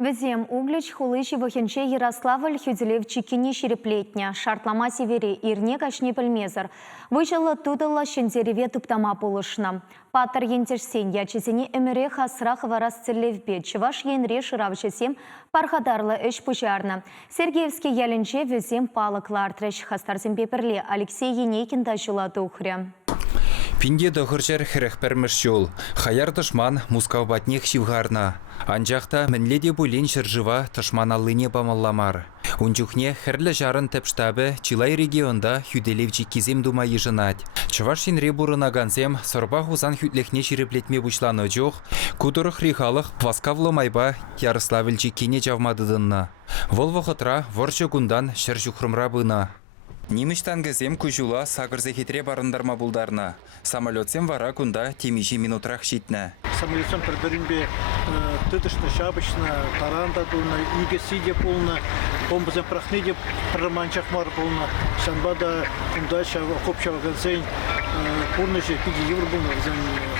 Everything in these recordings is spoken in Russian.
Візем углич хулычи вахенче Ярославль хюделев чекини шереплетня. Шартлама севери ирне кашне пельмезер. Выжала тудала шендереве туптама полышна. Патар ентешсен ячесене эмере хасрах варасцелевбе. Чываш енре шыравчесем пархадарлы эш пучарна. Сергеевский яленче візем палыклар трэш хастарзем пеперле Алексей Енейкин тащила тухря. Пинде дохырчар херехпермеш жол. Хаяр тышман мускавбатнех шивгарна. Анжақта мінледе бұлен шыржыва тышман алыне бамалламар. Унчухне херлі жарын тәпштабы Чилай регионда хюделевчі кезем дума ежынат. Чывашин ребурына гансем сорба хузан хютлехне шереплетме бұшланы жоқ. Кутырых рихалық Васкавлы майба Ярославльчі кене жавмадыдынна. Вол вғытра ворчы гундан шыржухрымра бына. Неміштан гізем күжула сағырзы хитре барындарма бұлдарна. Самолетсем вара күнда темежі минутрах шитна. Самолетсем бірдерінбе тыдышны, шабышны, таранда дұлны, үйге сиде пулны, бомбызен прахныде пырманчақ мар пулны. Шанбада күнда қопшава гансен пурныше 5 евро бұлны,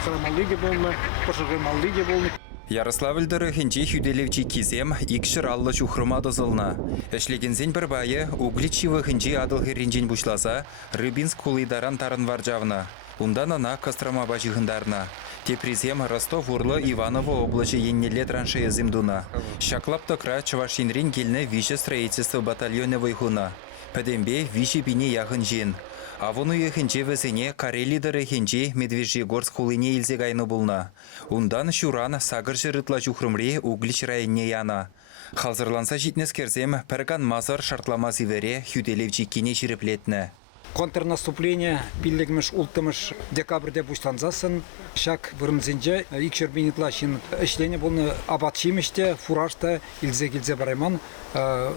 харамалыде бұлны, пошығымалыде бұлны. Ярославльдары хенче хюделевчі кезем икшір аллы чухрыма дозылна. Эшлегензен бір байы угличивы хенче адылғы ренжен бұшласа, Рыбинск хулыйдаран тарын варжавна. Ундан ана Кострама бажығындарна. Тепризем Ростов Урлы Иваново облачы еннеле траншея земдуна. Шаклап токра Чавашинрин келні виші строительство батальоны вайхуна. Пәдембе виші бине яғын жен. Авону ехенче візіне Карелидары хенче Медвежьегорск хулыне илзек айны булна. Ундан шуран сагыр жырытла жухрымре углич районне яна. Халзырланса житнес керзем пәрган мазар шартлама сивере хюделевчі кене жиреплетні. Контрнаступление пиллегмеш ултымыш декабрьде буштанзасын. Шак вырымзенже икшер бинитла шин эшлене болны абатшимеште фуражта илзе барайман.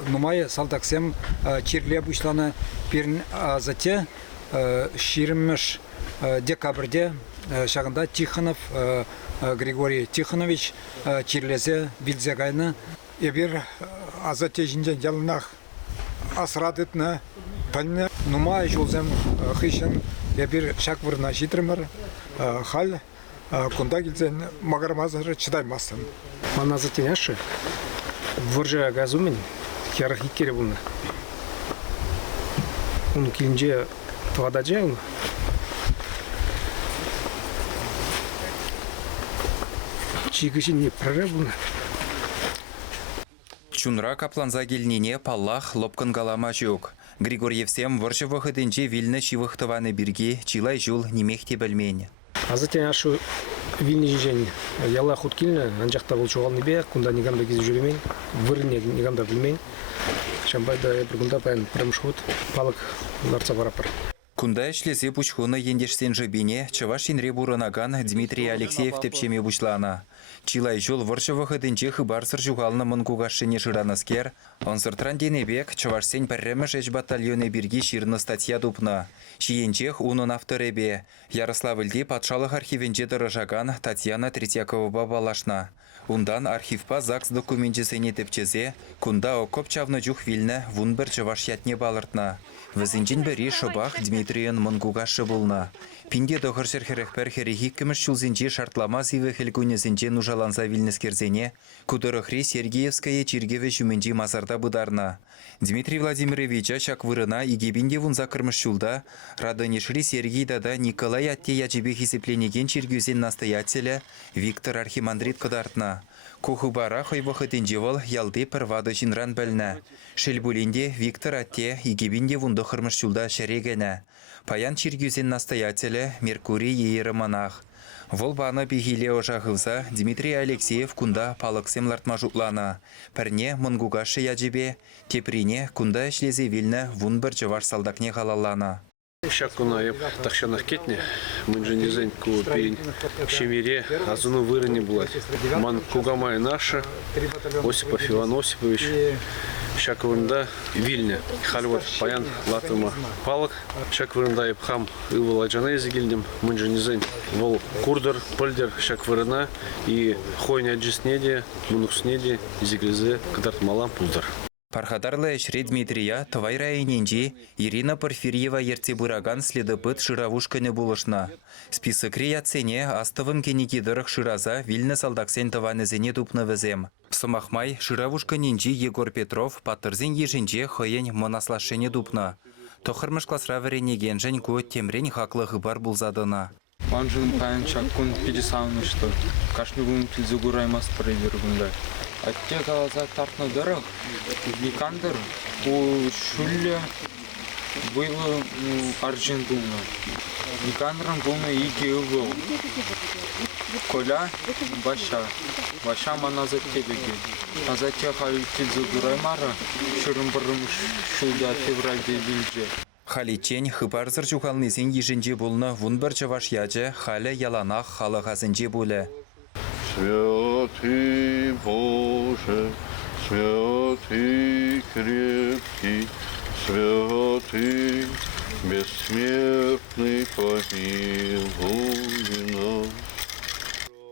Нумай салдаксем чирле бушланы перн зате шириммеш декабрьде шагында Тихонов Григорий Тихонович чирлезе вилзегайны. Ебір азате жинжен ялынах асрадытны. Пәліне нумай жолзем хышын ебір шак вырна житрімір хал күнда келзен мағармазары чыдаймасын. Мана затеняшы выржа газумен ярых иккері бұлны. Он келінже туада жайын. Чигішін не проры бұлны. Чунра капланза келнене паллах лопкан галама жоқ. Григорьевсем варшы вахыдынче вильны шивықтываны бірге Чилай жул немехте бәлмейні. Азатен ашу вильны жинжен яла худ келіні, анжақта бұл чоғалны бе, күнда негамда кезі жүремейн, вырыне негамда білмейн. Шамбайда бір күнда пәйін пірімш худ, палық нарца барапыр. Кунда эшлесе пучхуны ендешсен жыбине Чавашин ребурынаган Дмитрий Алексеев тепчеме бушлана. Чилай жол варшы вахыдынче хыбарсыр жуғалны мұнгуғашыне жыранаскер. Онсыртран денебек Чавашсен пәрремеш эш батальоны бірге ширны статья дупна. Шиенчех унын авторебе. Ярославльде патшалық архивенче дырыжаган Татьяна Третьякова балашна. Ундан архивпа ЗАГС документчесене тепчезе, кунда окоп чавны жух вильны вун бір Чаваш ятне балыртна. Візінжен бәрі шыбақ Дмитрийын мұнгуғашы болна. Пинде доғыршыр херекпер херехи кіміш шулзінже шартлама зивы хелгунезінже нужаланса вильнескерзене, кудырықри Сергеевская чиргеве жүменже мазарда бұдарна. Дмитрий Владимировича шак вырына игебінде вунза кірміш шулда, радонешри Сергей дада Николай атте ячебе хисепленеген чиргюзен настоятеля Виктор Архимандрит кыдартна. Кухубара хойбахытенжевал ялды пірвады жинран бәлна. Шелбулинде Виктор атте игебінде вунды қырмыш шулда шәрегені. Паян чиргюзен настоятеля Меркурий Ейрыманах. Волбаны бігиле ожағылса Дмитрий Алексеев кунда палықсем лартма жұтлана. Пірне мұнгуғашы яджебе, теприне кунда әшлезе вилні вун бір жываш салдакне қалалана. Шак кунайып тақшанақ кетне, мұнжынезен көпейін шемере азыны вырыне бұлад. Ман кугамай наша, Осипов Иван Осипович, шак вырында вильне. Хальват паян латыма палық, шак вырында епхам ывыл аджана езігілдім, мұнжынезен вол курдыр, пылдыр шак вырына и хойня джеснеде, мұнықснеде езігілізі кыдарт малам пулдар. Пархатарлы әшре Дмитрия Тывай районенже Ирина Порфирьева ерцебураган следопыт шыравушканы булышна. Списокре ятсене астывым кенекидырық шыраза Вильны салдаксен тыванызене тупны візем. Сымахмай шыравушканенже Егор Петров паттырзен еженже хыйын монаслашене тупна. Тохырмыш классра варенеген жен ку темрен хаклы хыбар булзадына. Манжын паян чаккун пидесауны что. Кашнугун пильзугураймас провергунда. Атте калаза тартны дырық, Никандр, у шулля было Аржентуна. Никандрын булны иги был. Коля, Баша маназат тебеге. А затем пильзугураймара, шырым-бырым шулда февральде вильже. Халичен хыбарзыр чухалнызен еженже булны вунбір чаваш яджы халі яланақ халығазынже булы. Святый Боже, святый крепкий, святый бессмертный, помилуй нас.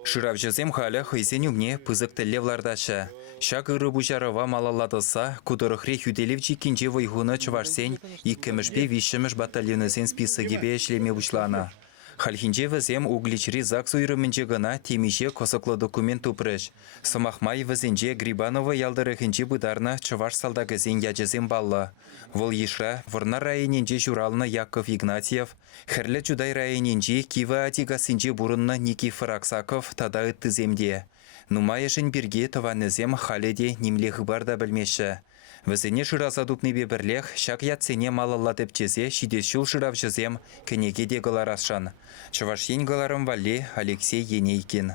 Шыравжызем халі хыйзен умне пызык тіллевлардашы. Шак ыры бужарыва малаладыса, кудырықре хүделевчі кенже вайгуны чывашсен, иккімішпе вишіміш батальонызен списыгебе эшлеме бушлана. Хальхинже візем угличри ЗАГС уйрымынже гына темиже косыклы документ упрыш. Сымахмай візенже Грибанова ялдырыхынже бұдарны чываш салдагызен яджызен баллы. Вол ешра Вырна районенже журалны Яков Игнатьев, Хірлі Чудай районенже Кива Атигасынже бурынны Никифор Аксаков тада ыттыземде. Нумайышын бірге тыванызем халеде немле хыбарда білмеші. Візіне шыраза дупны бебірлех, шак ятсене малалла тепчезе, шидесшул шыравжызем, кенеге де гылар асшан. Чываш ен гыларым валле Алексей Енейкин.